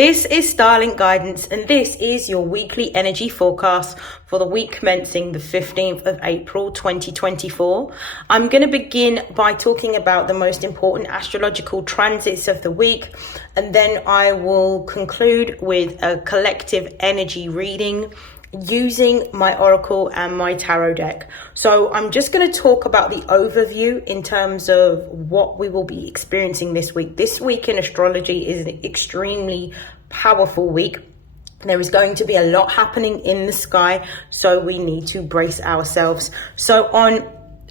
This is StarLink Guidance, and this is your weekly energy forecast for the week commencing the 15th of April 2024. I'm going to begin by talking about the most important astrological transits of the week, and then I will conclude with a collective energy reading using my oracle and my tarot deck. So I'm just going to talk about the overview in terms of what we will be experiencing this week. This week in astrology is an extremely powerful week. There is going to be a lot happening in the sky, so we need to brace ourselves. So on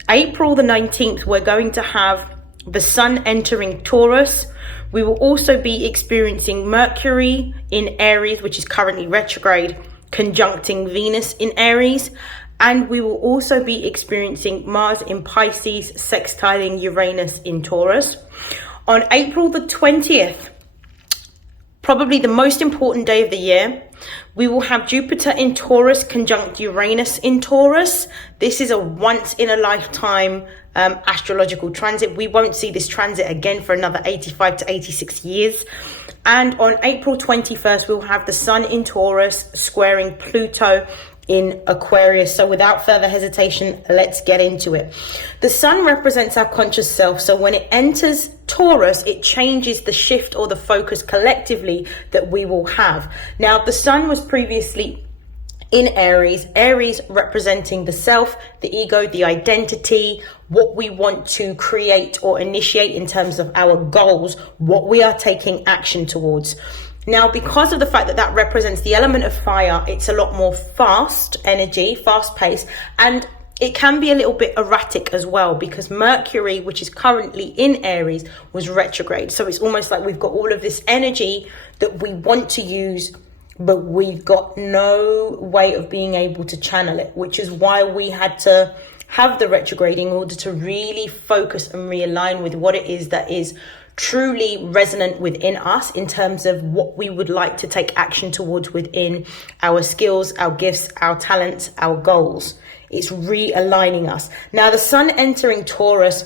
April the 19th, we're going to have the sun entering Taurus. We will also be experiencing Mercury in Aries, which is currently retrograde, conjuncting Venus in Aries, and we will also be experiencing Mars in Pisces sextiling Uranus in Taurus. On April the 20th, probably the most important day of the year, we will have Jupiter in Taurus conjunct Uranus in Taurus. This is a once in a lifetime astrological transit. We won't see this transit again for another 85 to 86 years. And on April 21st, we'll have the sun in Taurus squaring Pluto in Aquarius. So without further hesitation, let's get into it. The sun represents our conscious self. So when it enters Taurus, it changes the shift or the focus collectively that we will have. Now, the sun was previously in Aries representing the self, the ego, the identity, what we want to create or initiate in terms of our goals, what we are taking action towards. Now, because of the fact that that represents the element of fire, it's a lot more fast energy, fast pace, and it can be a little bit erratic as well because Mercury, which is currently in Aries, was retrograde. So it's almost like we've got all of this energy that we want to use, but we've got no way of being able to channel it, which is why we had to have the retrograde in order to really focus and realign with what it is that is truly resonant within us in terms of what we would like to take action towards within our skills, our gifts, our talents, our goals. It's realigning us. Now, the sun entering Taurus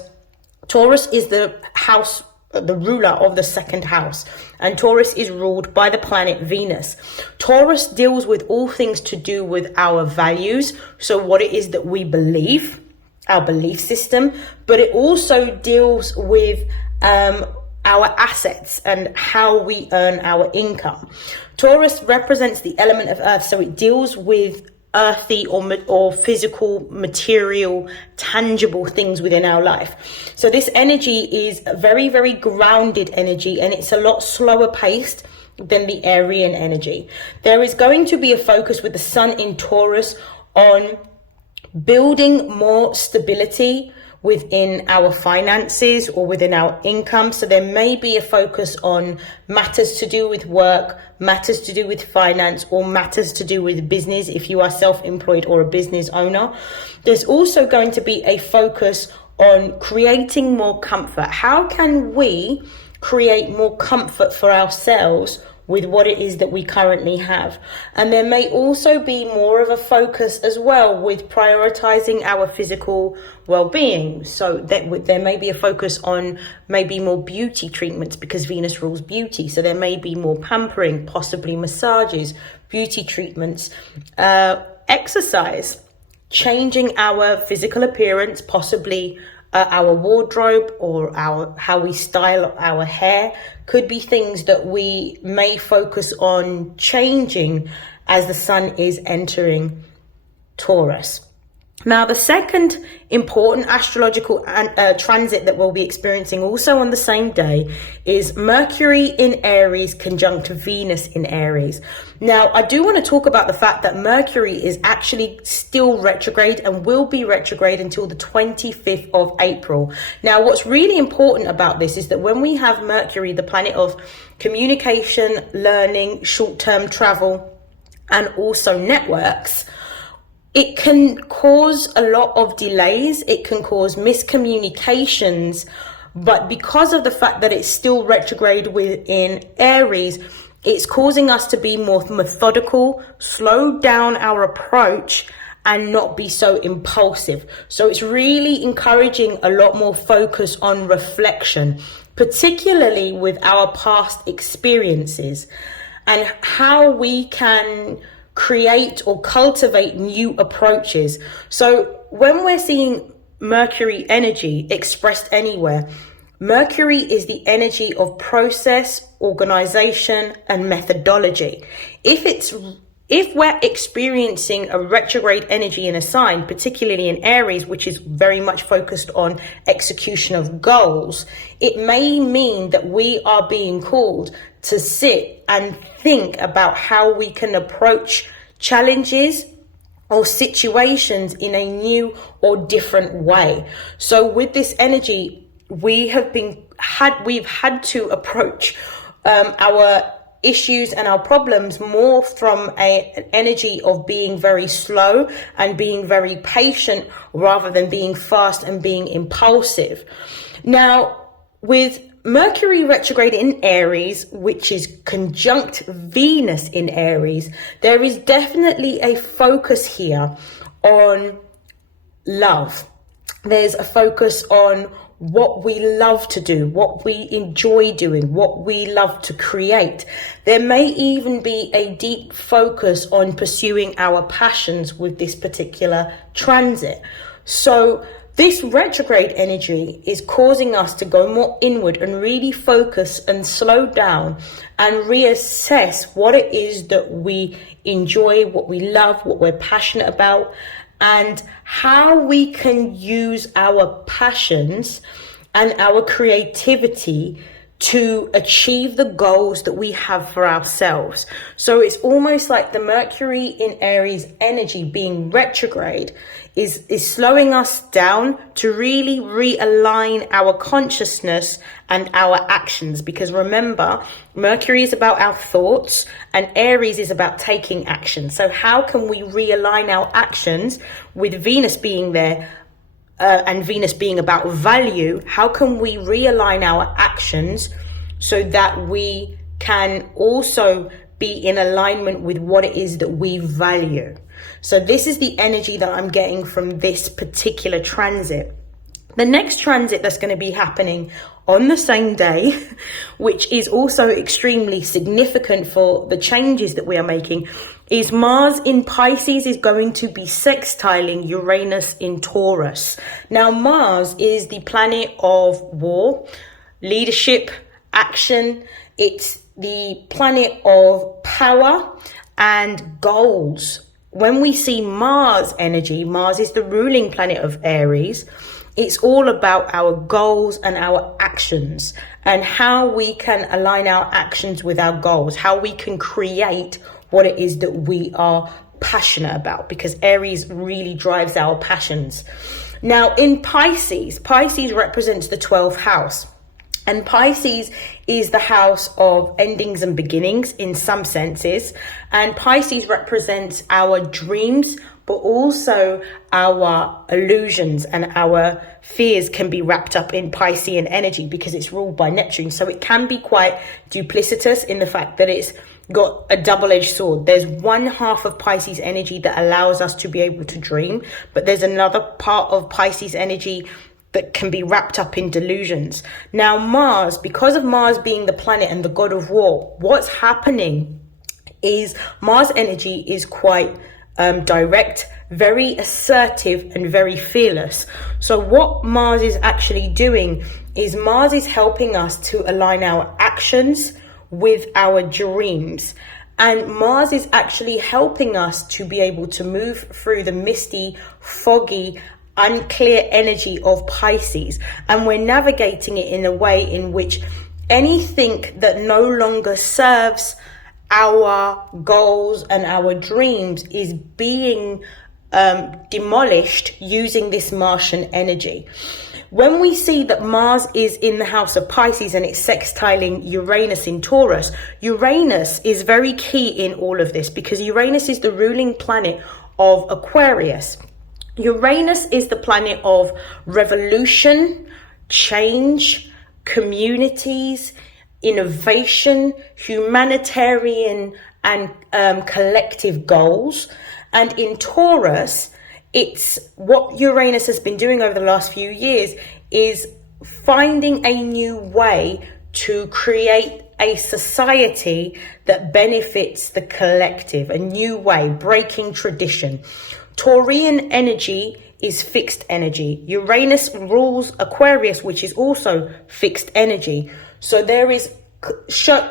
is the house, the ruler of the second house, and Taurus is ruled by the planet Venus. Taurus deals with all things to do with our values, so what it is that we believe, our belief system, but it also deals with our assets and how we earn our income. Taurus represents the element of earth, so it deals with earthy or physical, material, tangible things within our life. So this energy is a very, very grounded energy, and it's a lot slower paced than the Aryan energy. There is going to be a focus with the sun in Taurus on building more stability within our finances or within our income. So there may be a focus on matters to do with work, matters to do with finance, or matters to do with business if you are self-employed or a business owner. There's also going to be a focus on creating more comfort. How can we create more comfort for ourselves with what it is that we currently have? And there may also be more of a focus as well with prioritizing our physical well-being. So that there may be a focus on maybe more beauty treatments because Venus rules beauty. So there may be more pampering, possibly massages, beauty treatments, exercise, changing our physical appearance, possibly our wardrobe or how we style our hair could be things that we may focus on changing as the sun is entering Taurus. Now, the second important astrological transit that we'll be experiencing also on the same day is Mercury in Aries conjunct Venus in Aries. Now, I do want to talk about the fact that Mercury is actually still retrograde and will be retrograde until the 25th of April. Now, what's really important about this is that when we have Mercury, the planet of communication, learning, short-term travel, and also networks, it can cause a lot of delays. It can cause miscommunications. But because of the fact that it's still retrograde within Aries, it's causing us to be more methodical, slow down our approach, and not be so impulsive. So it's really encouraging a lot more focus on reflection, particularly with our past experiences. and how we can create or cultivate new approaches. So when we're seeing Mercury energy expressed anywhere, Mercury is the energy of process, organization, and methodology. If we're experiencing a retrograde energy in a sign, particularly in Aries, which is very much focused on execution of goals, it may mean that we are being called to sit and think about how we can approach challenges or situations in a new or different way. So with this energy, we've had to approach our issues and our problems more from an energy of being very slow and being very patient rather than being fast and being impulsive. Now, with Mercury retrograde in Aries, which is conjunct Venus in Aries, there is definitely a focus here on love. There's a focus on what we love to do, what we enjoy doing, what we love to create. There may even be a deep focus on pursuing our passions with this particular transit. So this retrograde energy is causing us to go more inward and really focus and slow down and reassess what it is that we enjoy, what we love, what we're passionate about, and how we can use our passions and our creativity to achieve the goals that we have for ourselves. So it's almost like the Mercury in Aries energy being retrograde is slowing us down to really realign our consciousness and our actions. Because remember, Mercury is about our thoughts and Aries is about taking action. So how can we realign our actions with Venus being there and Venus being about value? How can we realign our actions so that we can also be in alignment with what it is that we value? So this is the energy that I'm getting from this particular transit. The next transit that's going to be happening on the same day, which is also extremely significant for the changes that we are making, is Mars in Pisces is going to be sextiling Uranus in Taurus. Now, Mars is the planet of war, leadership, action. It's the planet of power and goals. When we see Mars energy, Mars is the ruling planet of Aries. It's all about our goals and our actions and how we can align our actions with our goals, how we can create what it is that we are passionate about, because Aries really drives our passions. Now in Pisces represents the 12th house. And Pisces is the house of endings and beginnings in some senses. And Pisces represents our dreams, but also our illusions, and our fears can be wrapped up in Piscean energy because it's ruled by Neptune. So it can be quite duplicitous in the fact that it's got a double-edged sword. There's one half of Pisces energy that allows us to be able to dream, but there's another part of Pisces energy that can be wrapped up in delusions. Now Mars, because of Mars being the planet and the god of war, what's happening is Mars energy is quite direct, very assertive and very fearless. So what Mars is actually doing is Mars is helping us to align our actions with our dreams. And Mars is actually helping us to be able to move through the misty, foggy, unclear energy of Pisces, and we're navigating it in a way in which anything that no longer serves our goals and our dreams is being demolished using this Martian energy. When we see that Mars is in the house of Pisces and it's sextiling Uranus in Taurus, Uranus is very key in all of this because Uranus is the ruling planet of Aquarius. Uranus is the planet of revolution, change, communities, innovation, humanitarian and collective goals. And in Taurus, it's what Uranus has been doing over the last few years is finding a new way to create a society that benefits the collective, a new way, breaking tradition. Taurian energy is fixed energy. Uranus rules Aquarius, which is also fixed energy. So there is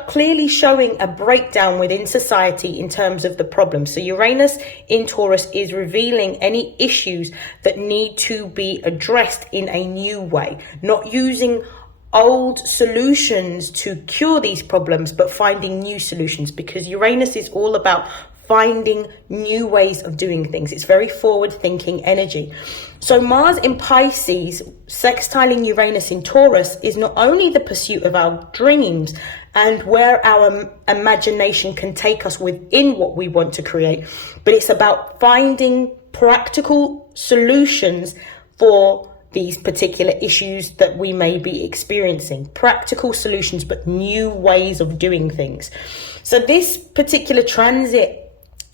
clearly showing a breakdown within society in terms of the problem. So Uranus in Taurus is revealing any issues that need to be addressed in a new way, not using old solutions to cure these problems, but finding new solutions, because Uranus is all about finding new ways of doing things. It's very forward-thinking energy. So Mars in Pisces, sextiling Uranus in Taurus, is not only the pursuit of our dreams and where our imagination can take us within what we want to create, but it's about finding practical solutions for these particular issues that we may be experiencing. Practical solutions, but new ways of doing things. So this particular transit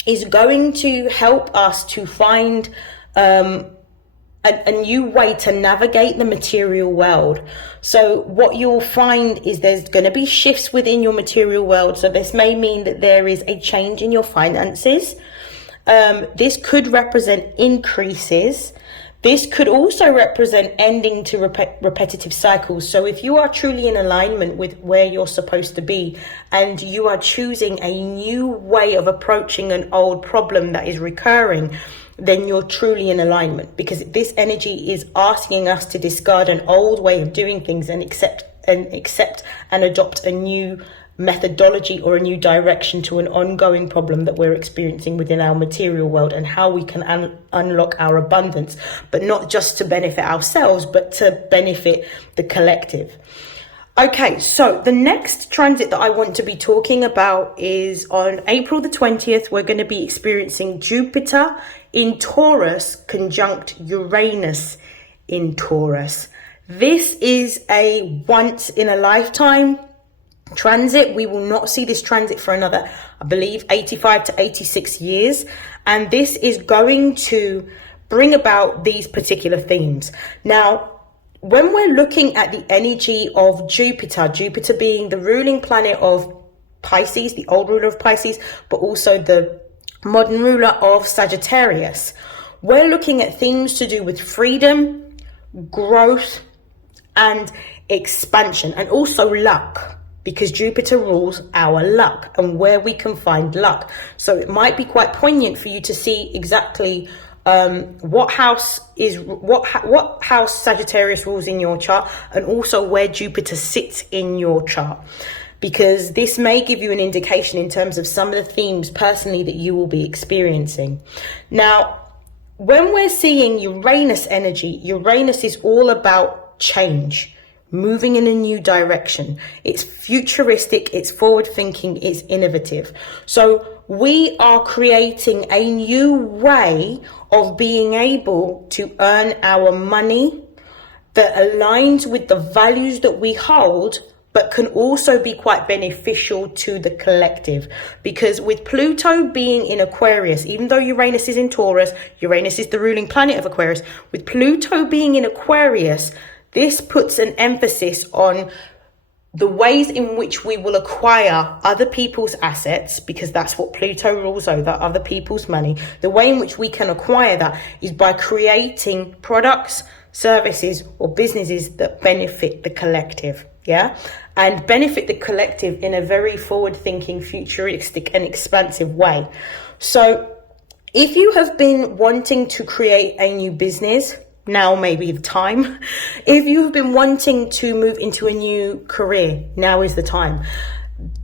is going to help us to find a new way to navigate the material world. So what you'll find is there's going to be shifts within your material world. So this may mean that there is a change in your finances. This could represent increases. This could also represent ending to repetitive cycles. So if you are truly in alignment with where you're supposed to be and you are choosing a new way of approaching an old problem that is recurring, then you're truly in alignment, because this energy is asking us to discard an old way of doing things and accept and adopt a new methodology or a new direction to an ongoing problem that we're experiencing within our material world, and how we can unlock our abundance, but not just to benefit ourselves, but to benefit the collective. Okay, so the next transit that I want to be talking about is on April the 20th, we're going to be experiencing Jupiter in Taurus conjunct Uranus in Taurus. This is a once in a lifetime transit. We will not see this transit for another, I believe, 85 to 86 years. And this is going to bring about these particular themes. Now, when we're looking at the energy of Jupiter being the ruling planet of Pisces, the old ruler of Pisces, but also the modern ruler of Sagittarius, we're looking at things to do with freedom, growth, and expansion, and also luck, because Jupiter rules our luck and where we can find luck. So it might be quite poignant for you to see exactly what house Sagittarius rules in your chart, and also where Jupiter sits in your chart, because this may give you an indication in terms of some of the themes personally that you will be experiencing. Now, when we're seeing Uranus energy, Uranus is all about change, moving in a new direction. It's futuristic, it's forward thinking, it's innovative. So we are creating a new way of being able to earn our money that aligns with the values that we hold, but can also be quite beneficial to the collective. Because with Pluto being in Aquarius, even though Uranus is in Taurus, Uranus is the ruling planet of Aquarius, with Pluto being in Aquarius, this puts an emphasis on the ways in which we will acquire other people's assets, because that's what Pluto rules over, other people's money. The way in which we can acquire that is by creating products, services, or businesses that benefit the collective, and benefit the collective in a very forward-thinking, futuristic, and expansive way. So if you have been wanting to create a new business, now may be the time. If you've been wanting to move into a new career, now is the time.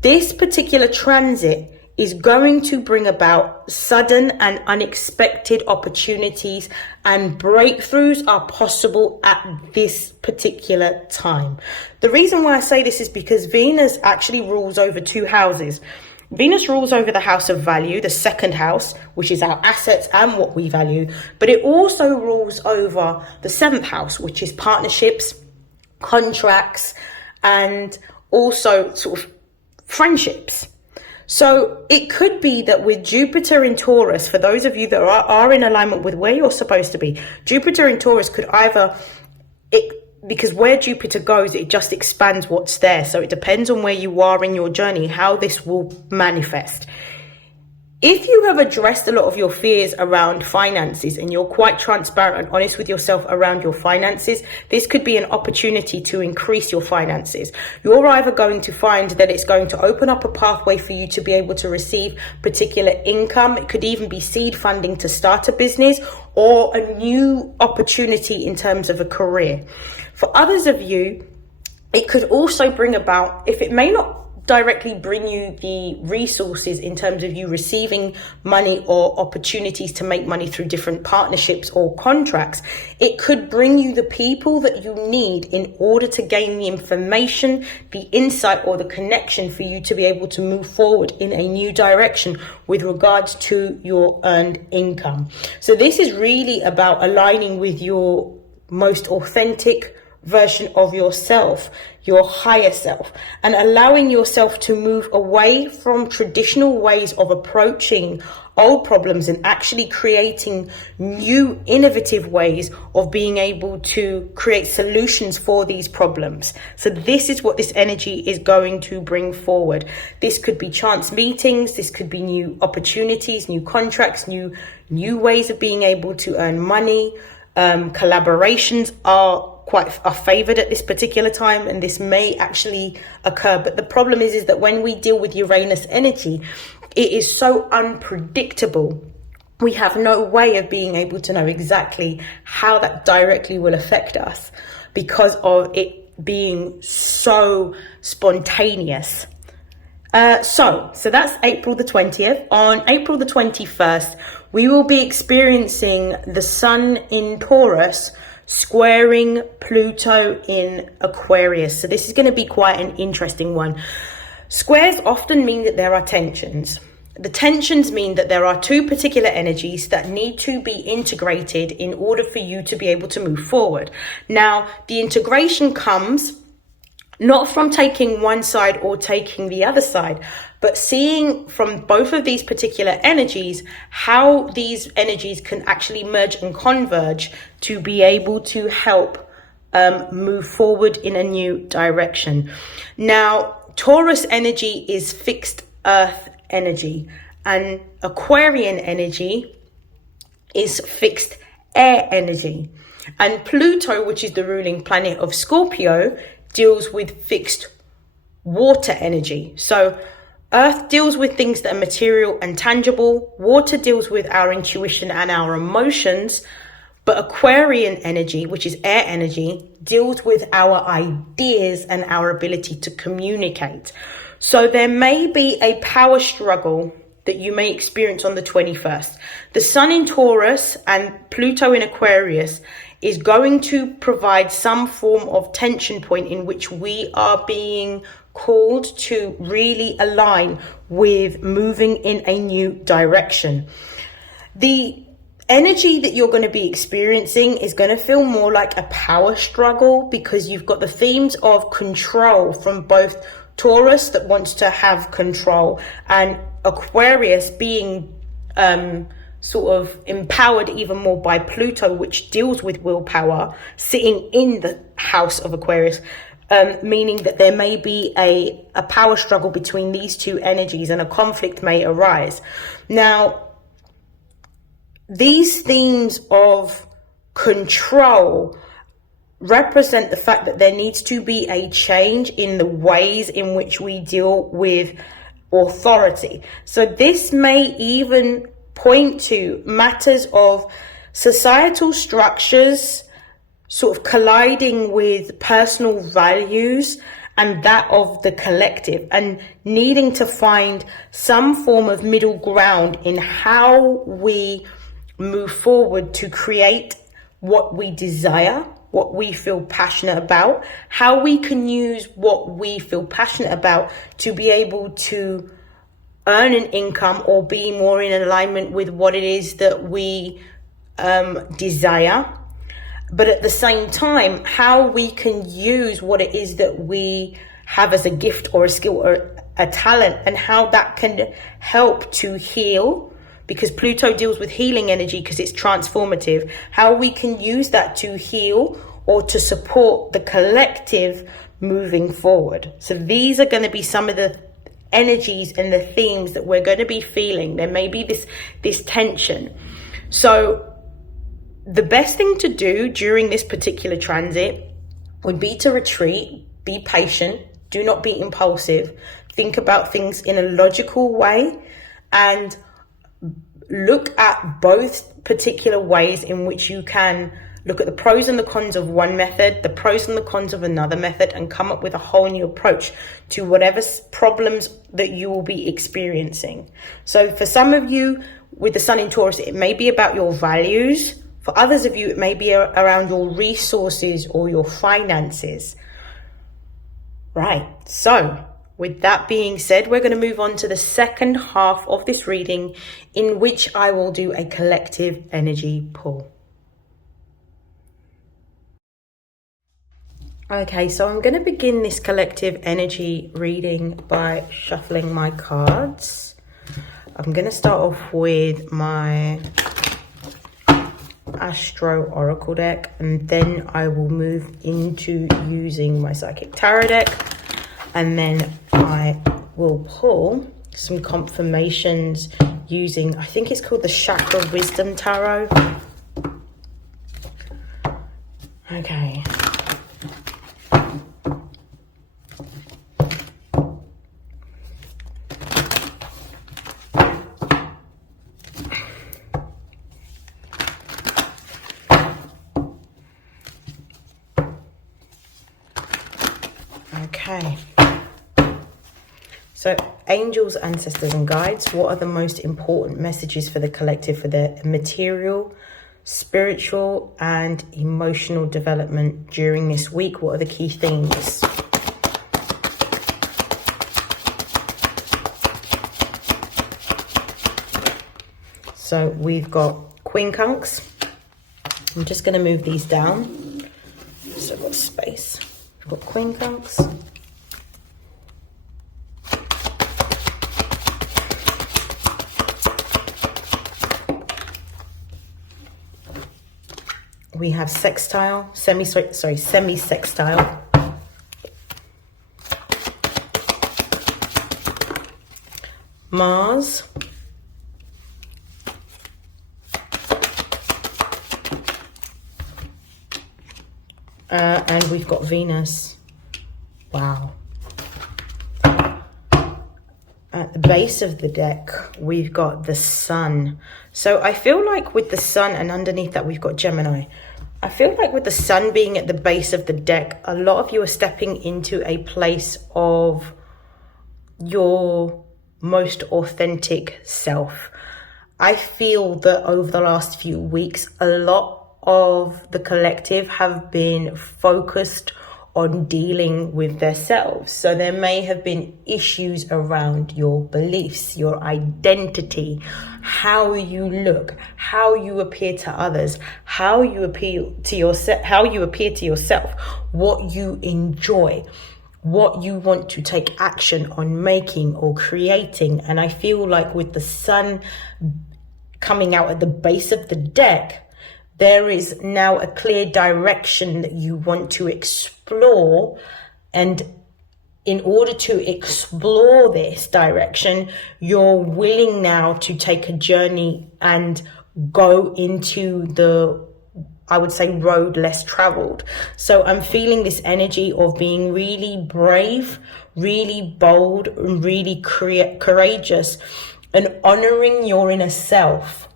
This particular transit is going to bring about sudden and unexpected opportunities, and breakthroughs are possible at this particular time. The reason why I say this is because Venus actually rules over two houses. Venus rules over the house of value, the second house, which is our assets and what we value. But it also rules over the seventh house, which is partnerships, contracts, and also sort of friendships. So it could be that with Jupiter in Taurus, for those of you that are in alignment with where you're supposed to be, Jupiter in Taurus could either because where Jupiter goes, it just expands what's there. So it depends on where you are in your journey, how this will manifest. If you have addressed a lot of your fears around finances and you're quite transparent and honest with yourself around your finances, this could be an opportunity to increase your finances. You're either going to find that it's going to open up a pathway for you to be able to receive particular income. It could even be seed funding to start a business or a new opportunity in terms of a career. For others of you, it could also bring about, if it may not directly bring you the resources in terms of you receiving money or opportunities to make money through different partnerships or contracts, it could bring you the people that you need in order to gain the information, the insight, or the connection for you to be able to move forward in a new direction with regards to your earned income. So this is really about aligning with your most authentic version of yourself, your higher self, and allowing yourself to move away from traditional ways of approaching old problems and actually creating new innovative ways of being able to create solutions for these problems. So this is what this energy is going to bring forward. This could be chance meetings, this could be new opportunities, new contracts, new ways of being able to earn money. Collaborations are favored at this particular time, and this may actually occur. But the problem is that when we deal with Uranus energy, it is so unpredictable. We have no way of being able to know exactly how that directly will affect us because of it being so spontaneous. So that's April the 20th. On April the 21st, we will be experiencing the Sun in Taurus squaring Pluto in Aquarius. So this is going to be quite an interesting one. Squares often mean that there are tensions. The tensions mean that there are two particular energies that need to be integrated in order for you to be able to move forward. Now, the integration comes not from taking one side or taking the other side, but seeing from both of these particular energies how these energies can actually merge and converge to be able to help move forward in a new direction. Now, Taurus energy is fixed earth energy, and Aquarian energy is fixed air energy. And Pluto, which is the ruling planet of Scorpio, deals with fixed water energy. So Earth deals with things that are material and tangible. Water deals with our intuition and our emotions. But Aquarian energy, which is air energy, deals with our ideas and our ability to communicate. So there may be a power struggle that you may experience on the 21st. The Sun in Taurus and Pluto in Aquarius is going to provide some form of tension point in which we are being called to really align with moving in a new direction. The energy that you're going to be experiencing is going to feel more like a power struggle because you've got the themes of control from both Taurus that wants to have control and Aquarius being sort of empowered even more by Pluto, which deals with willpower, sitting in the house of Aquarius, meaning that there may be a power struggle between these two energies and a conflict may arise. Now, these themes of control represent the fact that there needs to be a change in the ways in which we deal with authority. So this may even point to matters of societal structures sort of colliding with personal values and that of the collective, and needing to find some form of middle ground in how we move forward to create what we desire, what we feel passionate about, how we can use what we feel passionate about to be able to earn an income or be more in alignment with what it is that we desire. But at the same time, how we can use what it is that we have as a gift or a skill or a talent, and how that can help to heal, because Pluto deals with healing energy because it's transformative, how we can use that to heal or to support the collective moving forward. So these are going to be some of the energies and the themes that we're going to be feeling. There may be this tension. So the best thing to do during this particular transit would be to retreat, be patient, do not be impulsive, think about things in a logical way, and look at both particular ways in which you can look at the pros and the cons of one method, the pros and the cons of another method, and come up with a whole new approach to whatever problems that you will be experiencing. So for some of you with the Sun in Taurus, it may be about your values. For others of you, it may be around your resources or your finances. Right, so with that being said, we're going to move on to the second half of this reading, in which I will do a collective energy pull. Okay, so I'm going to begin this collective energy reading by shuffling my cards. I'm going to start off with my Astro Oracle deck, and then I will move into using my Psychic Tarot deck, and then I will pull some confirmations using, I think it's called the Chakra Wisdom Tarot. Okay. Okay, so angels, ancestors and guides, what are the most important messages for the collective for their material, spiritual and emotional development during this week? What are the key themes? So we've got Queen Kunks. I'm just going to move these down so I've got space. We've got Queen Kunks. We have sextile, semi-sextile. Mars. And we've got Venus. Wow. At the base of the deck, we've got the Sun. So I feel like with the Sun, and underneath that we've got Gemini. I feel like with the Sun being at the base of the deck, a lot of you are stepping into a place of your most authentic self. I feel that over the last few weeks, a lot of the collective have been focused on dealing with themselves. So there may have been issues around your beliefs, your identity, how you look, how you appear to others, how you appear to yourself, what you enjoy, what you want to take action on making or creating. And I feel like with the Sun coming out at the base of the deck, there is now a clear direction that you want to explore. And in order to explore this direction, you're willing now to take a journey and go into the, I would say, road less traveled. So I'm feeling this energy of being really brave, really bold, and really courageous, and honoring your inner self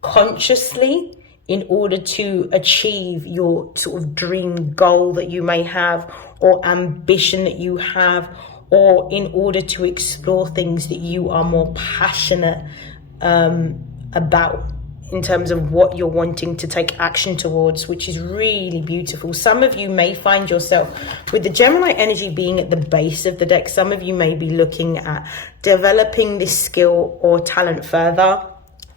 consciously, in order to achieve your sort of dream goal that you may have, or ambition that you have, or in order to explore things that you are more passionate about in terms of what you're wanting to take action towards, which is really beautiful. Some of you may find yourself with the Gemini energy being at the base of the deck. Some of you may be looking at developing this skill or talent further.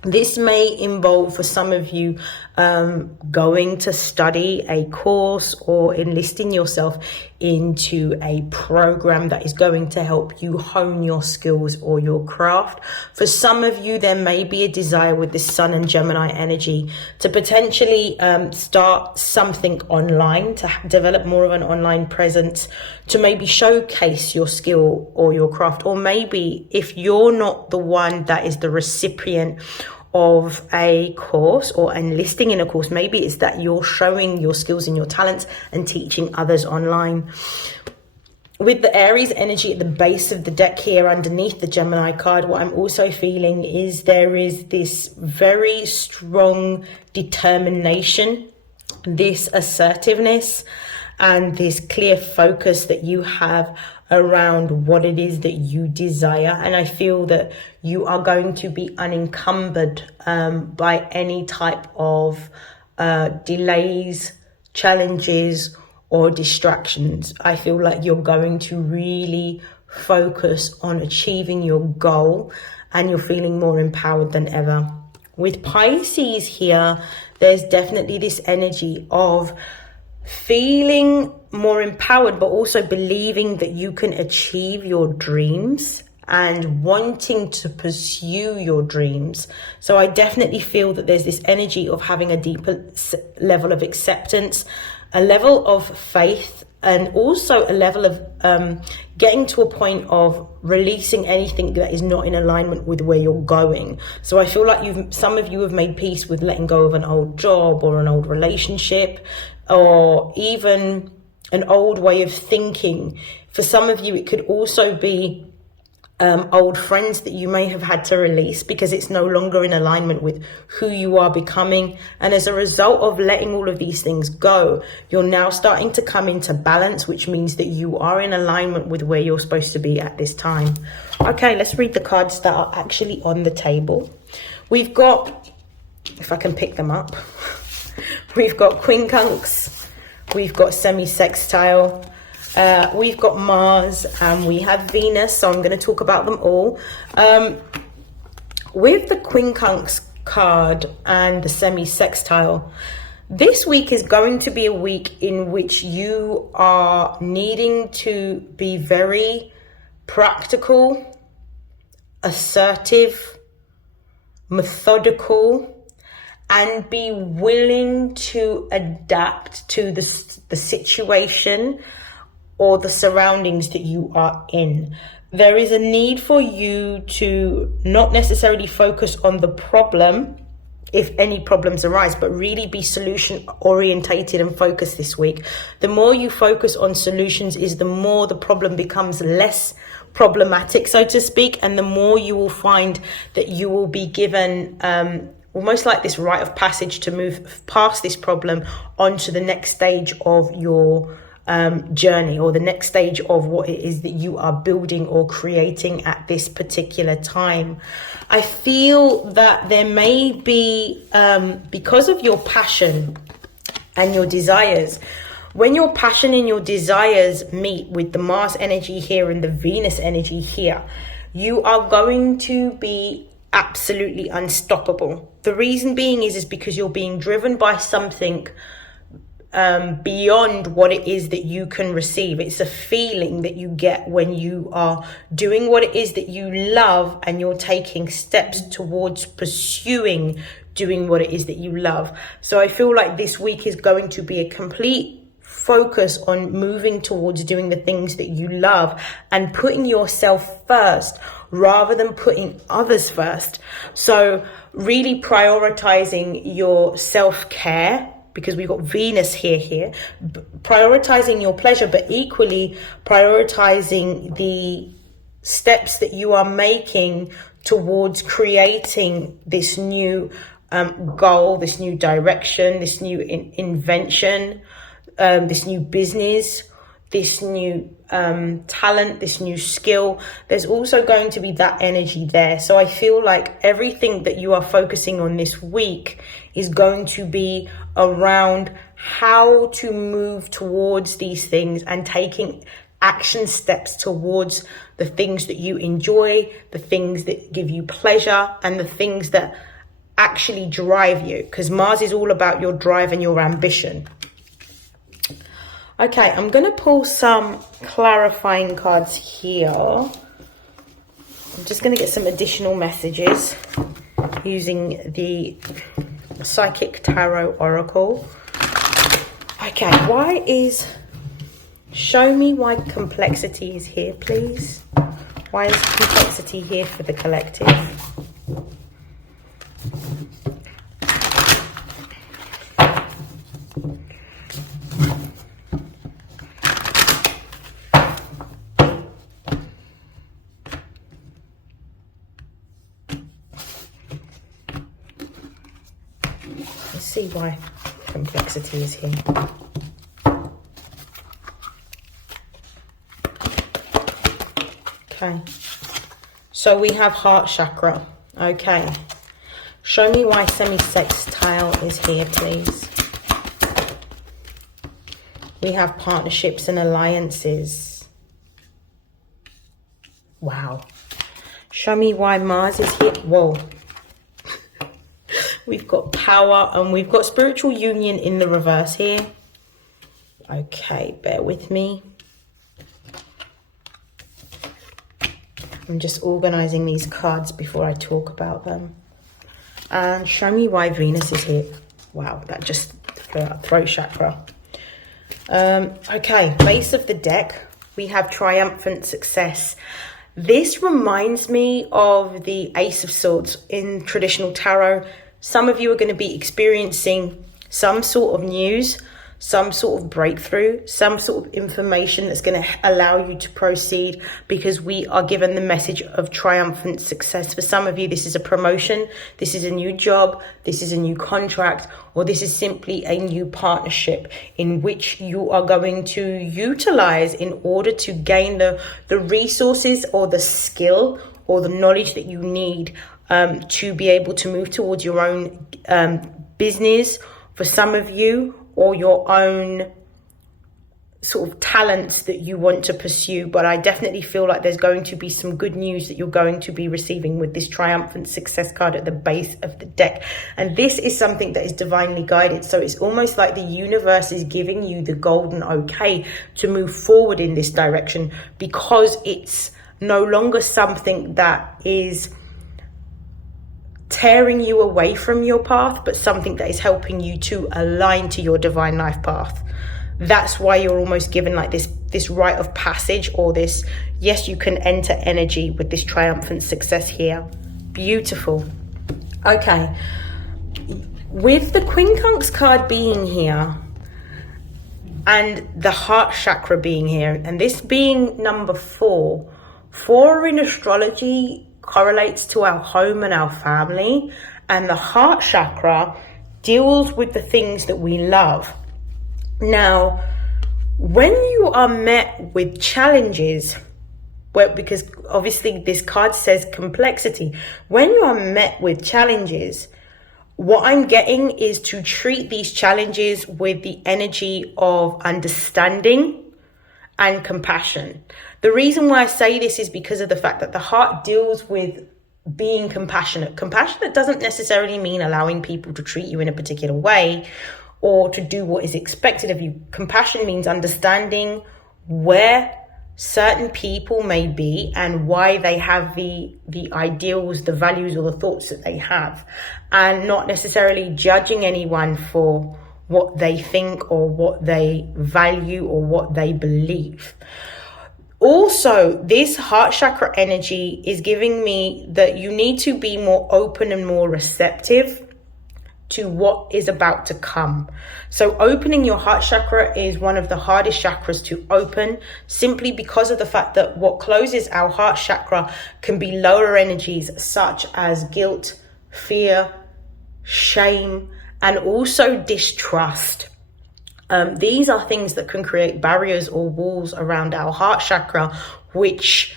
This may involve, for some of you, going to study a course or enlisting yourself into a program that is going to help you hone your skills or your craft. For some of you, there may be a desire with this Sun and Gemini energy to potentially start something online, to develop more of an online presence, to maybe showcase your skill or your craft. Or maybe if you're not the one that is the recipient of a course or enlisting in a course, maybe it's that you're showing your skills and your talents and teaching others online. With the Aries energy at the base of the deck here underneath the Gemini card, what I'm also feeling is there is this very strong determination, this assertiveness, and this clear focus that you have around what it is that you desire. And I feel that you are going to be unencumbered by any type of delays, challenges, or distractions. I feel like you're going to really focus on achieving your goal, and you're feeling more empowered than ever. With Pisces here, there's definitely this energy of feeling more empowered, but also believing that you can achieve your dreams and wanting to pursue your dreams. So I definitely feel that there's this energy of having a deeper level of acceptance, a level of faith, and also a level of getting to a point of releasing anything that is not in alignment with where you're going. So I feel like some of you have made peace with letting go of an old job or an old relationship, or even an old way of thinking. For some of you, it could also be old friends that you may have had to release because it's no longer in alignment with who you are becoming. And as a result of letting all of these things go, you're now starting to come into balance, which means that you are in alignment with where you're supposed to be at this time. Okay, let's read the cards that are actually on the table. We've got, if I can pick them up, we've got quincunx, we've got semi-sextile, we've got Mars, and we have Venus. So I'm going to talk about them all. With the quincunx card and the semi-sextile, this week is going to be a week in which you are needing to be very practical, assertive, methodical, and be willing to adapt to the situation or the surroundings that you are in. There is a need for you to not necessarily focus on the problem, if any problems arise, but really be solution orientated and focused this week. The more you focus on solutions is the more the problem becomes less problematic, so to speak, and the more you will find that you will be given almost like this rite of passage to move past this problem onto the next stage of your journey, or the next stage of what it is that you are building or creating at this particular time. I feel that there may be, because of your passion and your desires, when your passion and your desires meet with the Mars energy here and the Venus energy here, you are going to be absolutely unstoppable. The reason being is because you're being driven by something beyond what it is that you can receive. It's a feeling that you get when you are doing what it is that you love, and you're taking steps towards pursuing doing what it is that you love. So I feel like this week is going to be a complete focus on moving towards doing the things that you love and putting yourself first rather than putting others first. So really prioritizing your self-care, because we've got Venus here, prioritizing your pleasure, but equally prioritizing the steps that you are making towards creating this new goal, this new direction, this new invention, this new business, this new talent, this new skill. There's also going to be that energy there. So I feel like everything that you are focusing on this week is going to be around how to move towards these things and taking action steps towards the things that you enjoy, the things that give you pleasure, and the things that actually drive you, because Mars is all about your drive and your ambition. Okay, I'm going to pull some clarifying cards here. I'm just going to get some additional messages using the Psychic Tarot Oracle. Okay, show me why complexity is here, please. Why is complexity here for the collective? Let's see why complexity is here. Okay, so we have heart chakra. Okay, show me why semi-sextile is here, please. We have partnerships and alliances. Wow. Show me why Mars is here. Whoa. We've got power and we've got spiritual union in the reverse here. Okay, bear with me. I'm just organizing these cards before I talk about them. And show me why Venus is here. Wow, that just throat chakra. Okay, base of the deck, we have triumphant success. This reminds me of the Ace of Swords in traditional tarot. Some of you are going to be experiencing some sort of news, some sort of breakthrough, some sort of information that's going to allow you to proceed, because we are given the message of triumphant success. For some of you, this is a promotion, this is a new job, this is a new contract, or this is simply a new partnership in which you are going to utilize in order to gain the resources or the skill or the knowledge that you need to be able to move towards your own business, for some of you, or your own sort of talents that you want to pursue. But I definitely feel like there's going to be some good news that you're going to be receiving with this triumphant success card at the base of the deck. And this is something that is divinely guided. So it's almost like the universe is giving you the golden okay to move forward in this direction, because it's no longer something that is tearing you away from your path, but something that is helping you to align to your divine life path. That's why you're almost given like this rite of passage, or this, yes, you can enter energy with this triumphant success here. Beautiful. Okay, with the Quincunx card being here and the heart chakra being here, and this being number 4 in astrology correlates to our home and our family, and the heart chakra deals with the things that we love. Now, when you are met with challenges, well, because obviously this card says complexity, when you are met with challenges, what I'm getting is to treat these challenges with the energy of understanding and compassion. The reason why I say this is because of the fact that the heart deals with being compassionate. Compassionate doesn't necessarily mean allowing people to treat you in a particular way or to do what is expected of you. Compassion means understanding where certain people may be and why they have the ideals, the values, or the thoughts that they have, and not necessarily judging anyone for what they think or what they value or what they believe. Also, this heart chakra energy is giving me that you need to be more open and more receptive to what is about to come. So opening your heart chakra is one of the hardest chakras to open, simply because of the fact that what closes our heart chakra can be lower energies such as guilt, fear, shame, and also distrust. These are things that can create barriers or walls around our heart chakra, which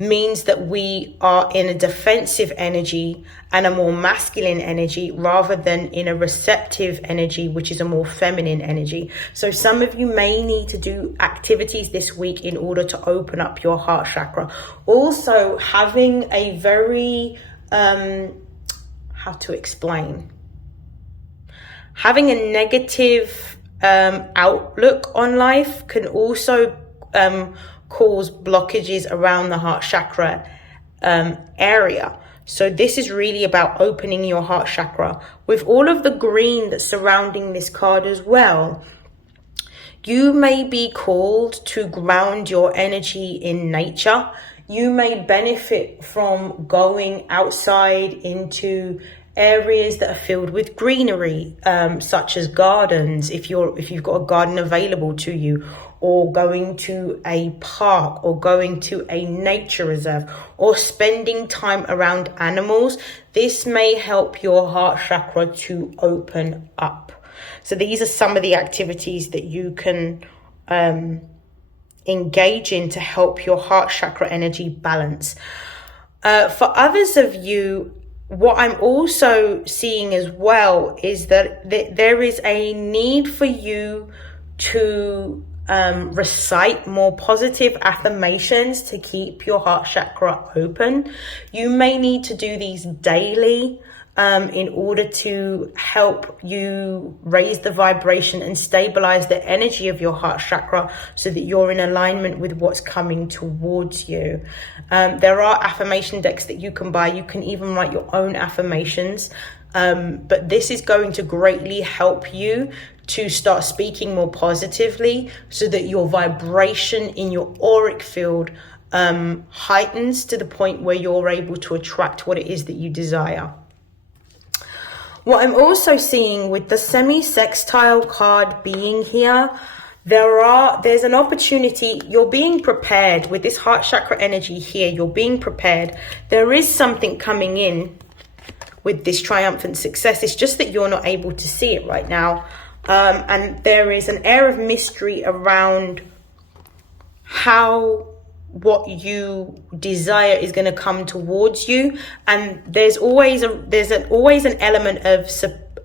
means that we are in a defensive energy and a more masculine energy rather than in a receptive energy, which is a more feminine energy. So some of you may need to do activities this week in order to open up your heart chakra. Also, having a very how to explain. Having a negative outlook on life can also cause blockages around the heart chakra area. So this is really about opening your heart chakra. With all of the green that's surrounding this card as well, you may be called to ground your energy in nature. You may benefit from going outside into areas that are filled with greenery, such as gardens, if you've got a garden available to you, or going to a park, or going to a nature reserve, or spending time around animals. This may help your heart chakra to open up. So these are some of the activities that you can engage in to help your heart chakra energy balance. For others of you, what I'm also seeing as well is that there is a need for you to recite more positive affirmations to keep your heart chakra open. You may need to do these daily in order to help you raise the vibration and stabilize the energy of your heart chakra so that you're in alignment with what's coming towards you. There are affirmation decks that you can buy. You can even write your own affirmations. But this is going to greatly help you to start speaking more positively so that your vibration in your auric field heightens to the point where you're able to attract what it is that you desire. What I'm also seeing with the semi-sextile card being here, there's an opportunity. You're being prepared with this heart chakra energy here. You're being prepared. There is something coming in with this triumphant success. It's just that you're not able to see it right now. And there is an air of mystery around how what you desire is going to come towards you, and there's always an element of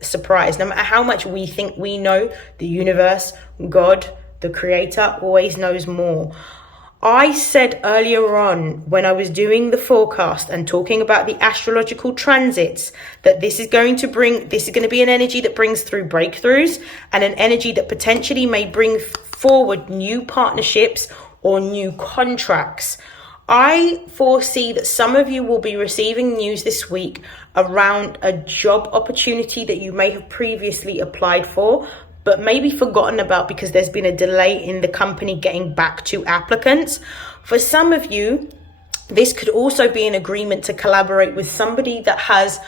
surprise. No matter how much we think we know, the universe, God, the creator always knows more. I said earlier on when I was doing the forecast and talking about the astrological transits that this is going to be an energy that brings through breakthroughs, and an energy that potentially may bring forward new partnerships or new contracts. I foresee that some of you will be receiving news this week around a job opportunity that you may have previously applied for, but maybe forgotten about because there's been a delay in the company getting back to applicants. For some of you, this could also be an agreement to collaborate with somebody that has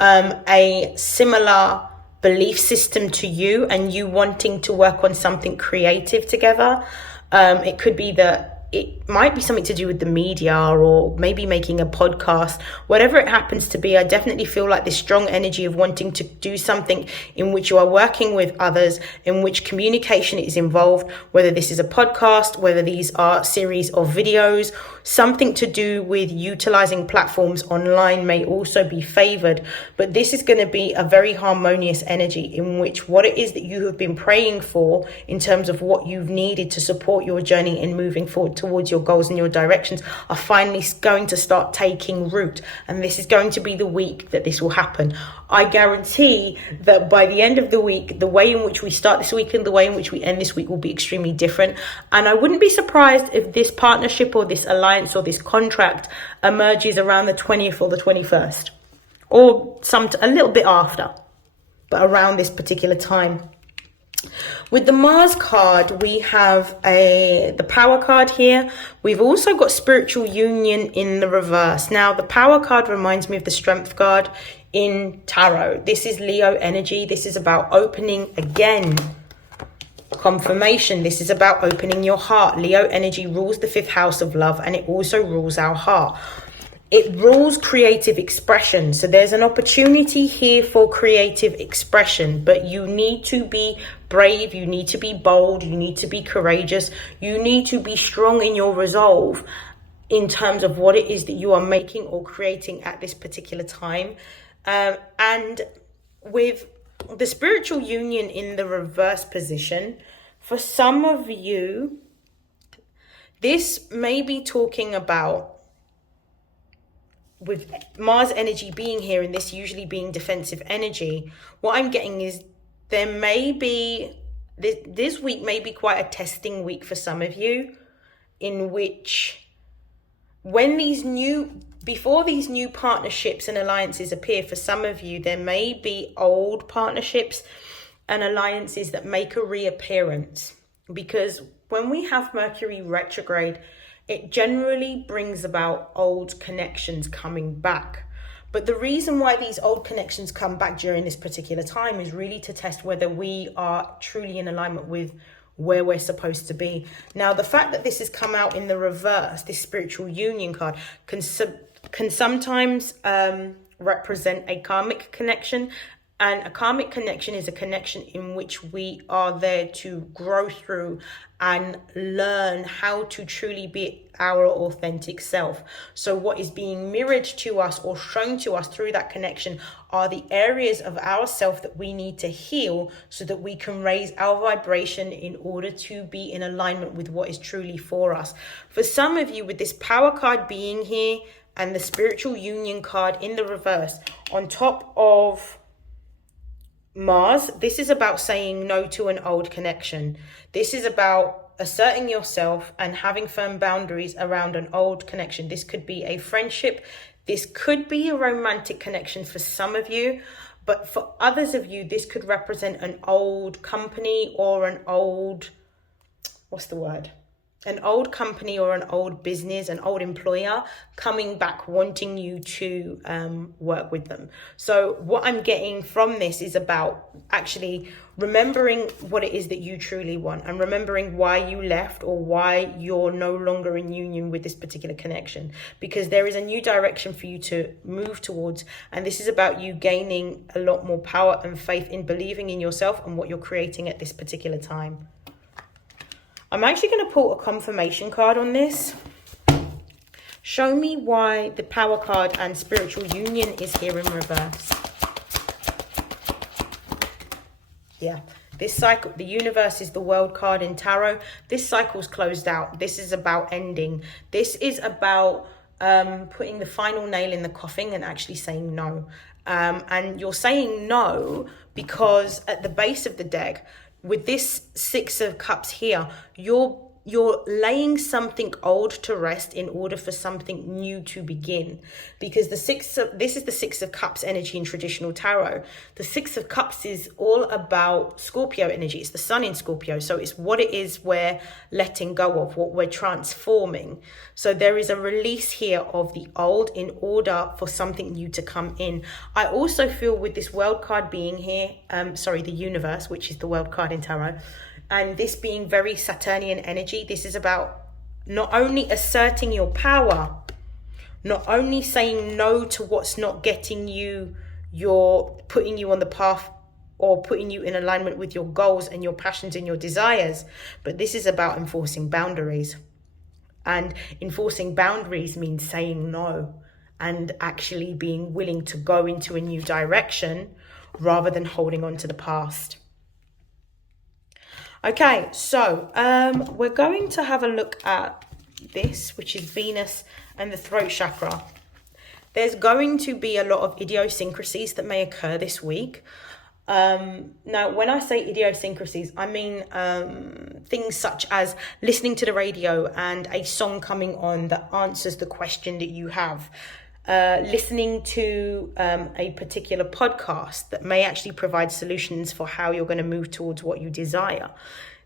a similar belief system to you, and you wanting to work on something creative together. It could be that it might be something to do with the media, or maybe making a podcast, whatever it happens to be. I definitely feel like this strong energy of wanting to do something in which you are working with others, in which communication is involved, whether this is a podcast, whether these are series of videos, something to do with utilizing platforms online may also be favored. But this is going to be a very harmonious energy in which what it is that you have been praying for in terms of what you've needed to support your journey in moving forward towards your goals and your directions are finally going to start taking root. And this is going to be the week that this will happen. I guarantee that by the end of the week, the way in which we start this week and the way in which we end this week will be extremely different. And I wouldn't be surprised if this partnership or this alliance or this contract emerges around the 20th or the 21st, or a little bit after, but around this particular time. With the Mars card, we have the Power card here. We've also got Spiritual Union in the reverse. Now, the Power card reminds me of the Strength card in Tarot. This is Leo energy. This is about opening again. Confirmation. This is about opening your heart. Leo energy rules the 5th house of love, and it also rules our heart. It rules creative expression. So there's an opportunity here for creative expression, but you need to be brave. You need to be bold. You need to be courageous. You need to be strong in your resolve in terms of what it is that you are making or creating at this particular time. And with the Spiritual Union in the reverse position, for some of you, this may be talking about with Mars energy being here and this usually being defensive energy, what I'm getting is there may be, this week may be quite a testing week for some of you, in which before these new partnerships and alliances appear, for some of you, there may be old partnerships and alliances that make a reappearance. Because when we have Mercury retrograde, it generally brings about old connections coming back. But the reason why these old connections come back during this particular time is really to test whether we are truly in alignment with where we're supposed to be. Now, the fact that this has come out in the reverse, this spiritual union card, can sometimes represent a karmic connection. And a karmic connection is a connection in which we are there to grow through and learn how to truly be our authentic self. So what is being mirrored to us or shown to us through that connection are the areas of ourself that we need to heal so that we can raise our vibration in order to be in alignment with what is truly for us. For some of you, with this power card being here and the spiritual union card in the reverse, on top of Mars, this is about saying no to an old connection. This is about asserting yourself and having firm boundaries around an old connection. This could be a friendship. This could be a romantic connection for some of you. But for others of you, this could represent an old company or an old, an old company or an old business, an old employer coming back wanting you to work with them. So what I'm getting from this is about actually remembering what it is that you truly want and remembering why you left or why you're no longer in union with this particular connection, because there is a new direction for you to move towards. And this is about you gaining a lot more power and faith in believing in yourself and what you're creating at this particular time. I'm actually going to pull a confirmation card on this. Show me why the power card and spiritual union is here in reverse. Yeah, this cycle, the universe is the world card in tarot. This cycle's closed out. This is about ending. This is about putting the final nail in the coffin and actually saying no. And you're saying no because at the base of the deck, with this Six of Cups here, you're laying something old to rest in order for something new to begin. Because this is the Six of Cups energy in traditional tarot. The Six of Cups is all about Scorpio energy. It's the sun in Scorpio. So it's what it is we're letting go of, what we're transforming. So there is a release here of the old in order for something new to come in. I also feel with this world card being here, the universe, which is the world card in tarot, and this being very Saturnian energy, this is about not only asserting your power, not only saying no to what's not getting you, putting you on the path or putting you in alignment with your goals and your passions and your desires, but this is about enforcing boundaries. And enforcing boundaries means saying no and actually being willing to go into a new direction rather than holding on to the past. Okay, so we're going to have a look at this, which is Venus and the throat chakra. There's going to be a lot of idiosyncrasies that may occur this week. Now, when I say idiosyncrasies, I mean things such as listening to the radio and a song coming on that answers the question that you have. Listening to a particular podcast that may actually provide solutions for how you're going to move towards what you desire.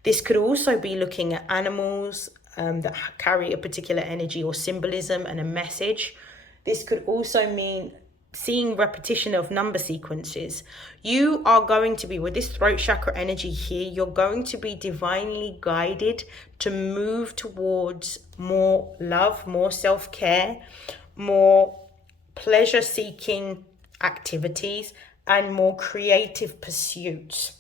This could also be looking at animals that carry a particular energy or symbolism and a message. This could also mean seeing repetition of number sequences. You are going to be, with this throat chakra energy here, you're going to be divinely guided to move towards more love, more self-care, more pleasure-seeking activities, and more creative pursuits.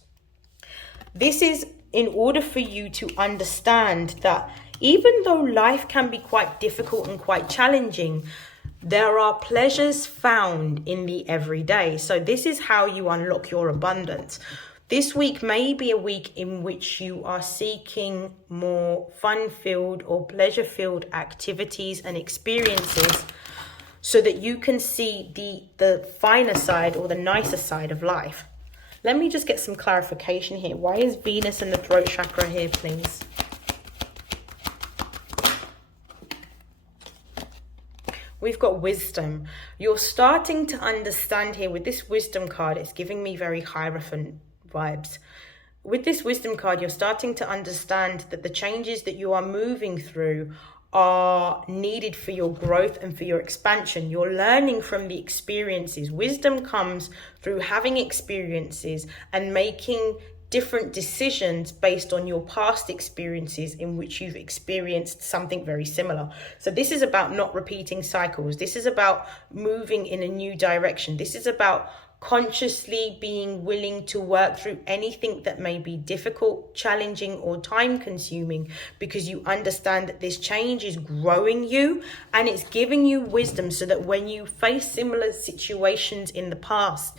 This is in order for you to understand that even though life can be quite difficult and quite challenging, there are pleasures found in the everyday. So this is how you unlock your abundance. This week may be a week in which you are seeking more fun-filled or pleasure-filled activities and experiences so that you can see the finer side or the nicer side of life. Let me just get some clarification here. Why is Venus and the throat chakra here, please? We've got wisdom. You're starting to understand here with this wisdom card. It's giving me very Hierophant vibes. With this wisdom card, you're starting to understand that the changes that you are moving through are needed for your growth and for your expansion. You're learning from the experiences. Wisdom comes through having experiences and making different decisions based on your past experiences in which you've experienced something very similar. So this is about not repeating cycles. This is about moving in a new direction. This is about consciously being willing to work through anything that may be difficult, challenging, or time consuming, because you understand that this change is growing you and it's giving you wisdom so that when you face similar situations in the past,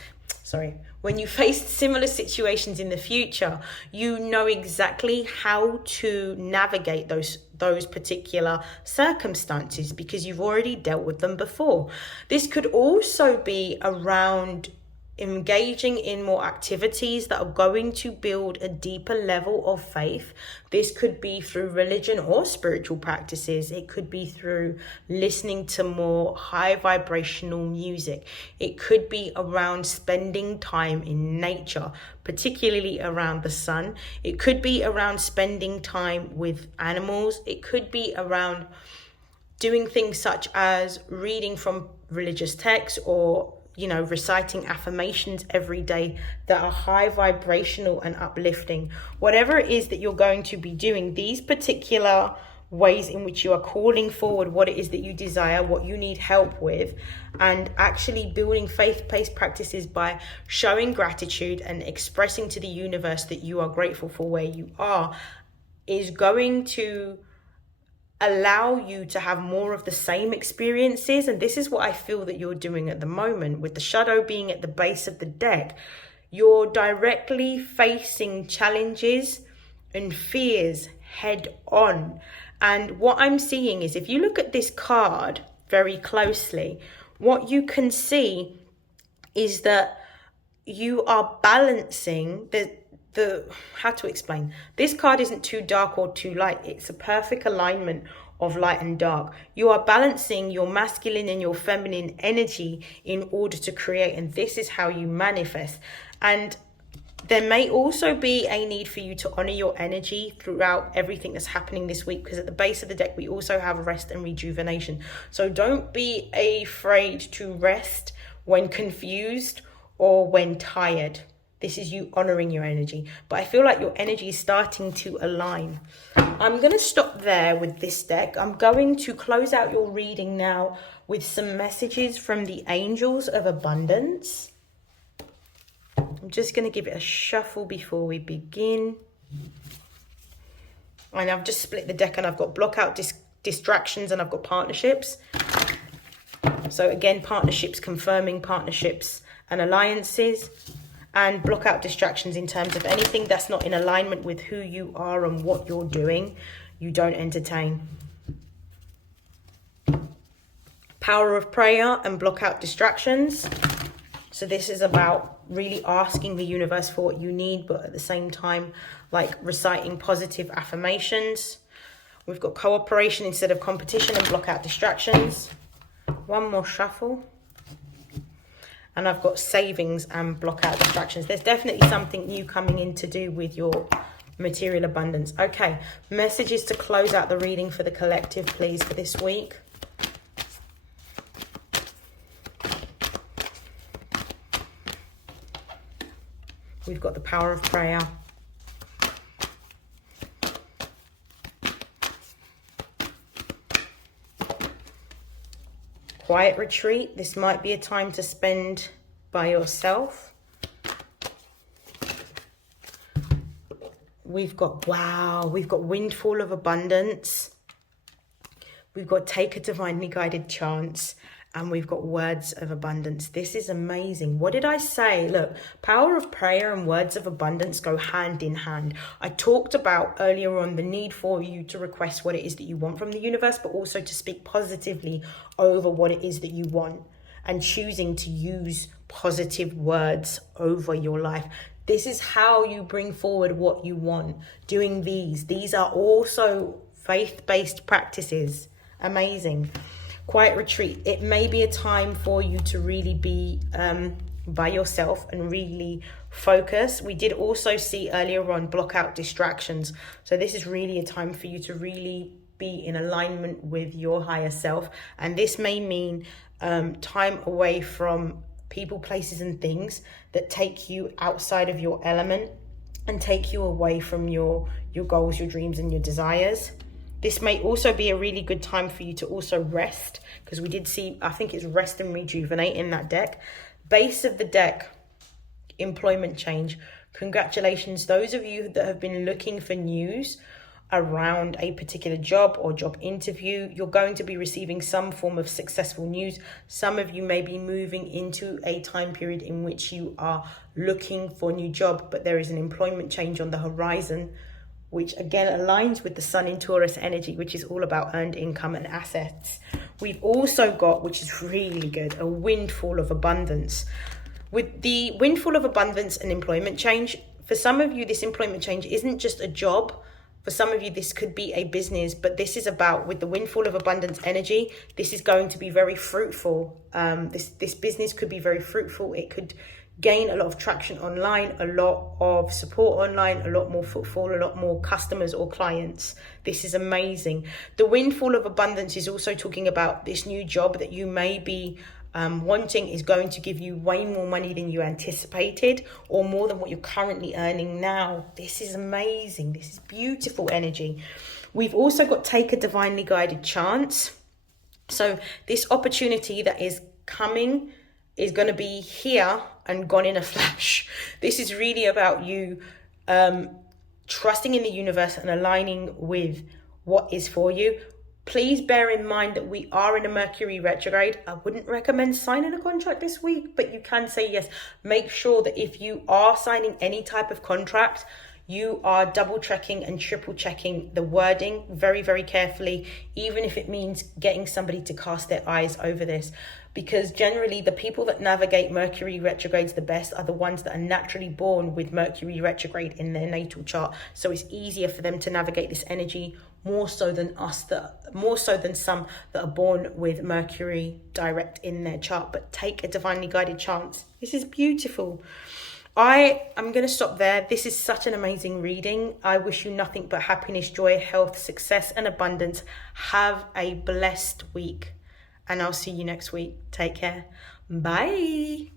when you face similar situations in the future, you know exactly how to navigate those particular circumstances because you've already dealt with them before. This could also be around engaging in more activities that are going to build a deeper level of faith. This could be through religion or spiritual practices. It could be through listening to more high vibrational music. It could be around spending time in nature, particularly around the sun. It could be around spending time with animals. It could be around doing things such as reading from religious texts or reciting affirmations every day that are high vibrational and uplifting. Whatever it is that you're going to be doing, these particular ways in which you are calling forward what it is that you desire, what you need help with, and actually building faith-based practices by showing gratitude and expressing to the universe that you are grateful for where you are, is going to allow you to have more of the same experiences. And this is what I feel that you're doing at the moment with the shadow being at the base of the deck. You're directly facing challenges and fears head on. And what I'm seeing is, if you look at this card very closely, what you can see is that you are balancing how to explain. This card isn't too dark or too light. It's a perfect alignment of light and dark. You are balancing your masculine and your feminine energy in order to create, and this is how you manifest. And there may also be a need for you to honor your energy throughout everything that's happening this week, because at the base of the deck we also have rest and rejuvenation. So don't be afraid to rest when confused or when tired. This is you honoring your energy. But I feel like your energy is starting to align. I'm going to stop there with this deck. I'm going to close out your reading now with some messages from the angels of abundance. I'm just going to give it a shuffle before we begin. And I've just split the deck and I've got block out distractions and I've got partnerships. So again, partnerships, confirming partnerships and alliances. And block out distractions in terms of anything that's not in alignment with who you are and what you're doing, you don't entertain. Power of prayer and block out distractions. So this is about really asking the universe for what you need, but at the same time, like reciting positive affirmations. We've got cooperation instead of competition and block out distractions. One more shuffle. And I've got savings and block out distractions. There's definitely something new coming in to do with your material abundance. Okay, messages to close out the reading for the collective, please, for this week. We've got the power of prayer. Quiet retreat. This might be a time to spend by yourself. We've got windfall of abundance. We've got take a divinely guided chance. and we've got words of abundance. This is amazing. What did I say? Look, power of prayer and words of abundance go hand in hand. I talked about earlier on the need for you to request what it is that you want from the universe, but also to speak positively over what it is that you want and choosing to use positive words over your life. This is how you bring forward what you want. Doing these are also faith-based practices. Amazing. Quiet retreat. It may be a time for you to really be by yourself and really focus. We did also see earlier on block out distractions. So this is really a time for you to really be in alignment with your higher self. And this may mean time away from people, places, and things that take you outside of your element and take you away from your goals, your dreams, and your desires. This may also be a really good time for you to also rest, because we did see, I think it's rest and rejuvenate in that deck. Base of the deck, employment change. Congratulations, those of you that have been looking for news around a particular job or job interview, you're going to be receiving some form of successful news. Some of you may be moving into a time period in which you are looking for a new job, but there is an employment change on the horizon, which again aligns with the Sun in Taurus energy, which is all about earned income and assets. We've also got, which is really good, a windfall of abundance. With the windfall of abundance and employment change, for some of you, this employment change isn't just a job. For some of you, this could be a business, but this is about, with the windfall of abundance energy, this is going to be very fruitful. This business could be very fruitful. It could gain a lot of traction online, a lot of support online, a lot more footfall, a lot more customers or clients. This is amazing. The windfall of abundance is also talking about this new job that you may be wanting is going to give you way more money than you anticipated, or more than what you're currently earning now. This is amazing. This is beautiful energy. We've also got take a divinely guided chance. So this opportunity that is coming is going to be here and gone in a flash. This is really about you trusting in the universe and aligning with what is for you. Please bear in mind that we are in a Mercury retrograde. I wouldn't recommend signing a contract this week, but you can say yes. Make sure that if you are signing any type of contract, you are double checking and triple checking the wording very, very carefully, even if it means getting somebody to cast their eyes over this. Because generally the people that navigate Mercury retrogrades the best are the ones that are naturally born with Mercury retrograde in their natal chart. So it's easier for them to navigate this energy more so than some that are born with Mercury direct in their chart. But take a divinely guided chance. This is beautiful. I am going to stop there. This is such an amazing reading. I wish you nothing but happiness, joy, health, success, and abundance. Have a blessed week. And I'll see you next week. Take care. Bye.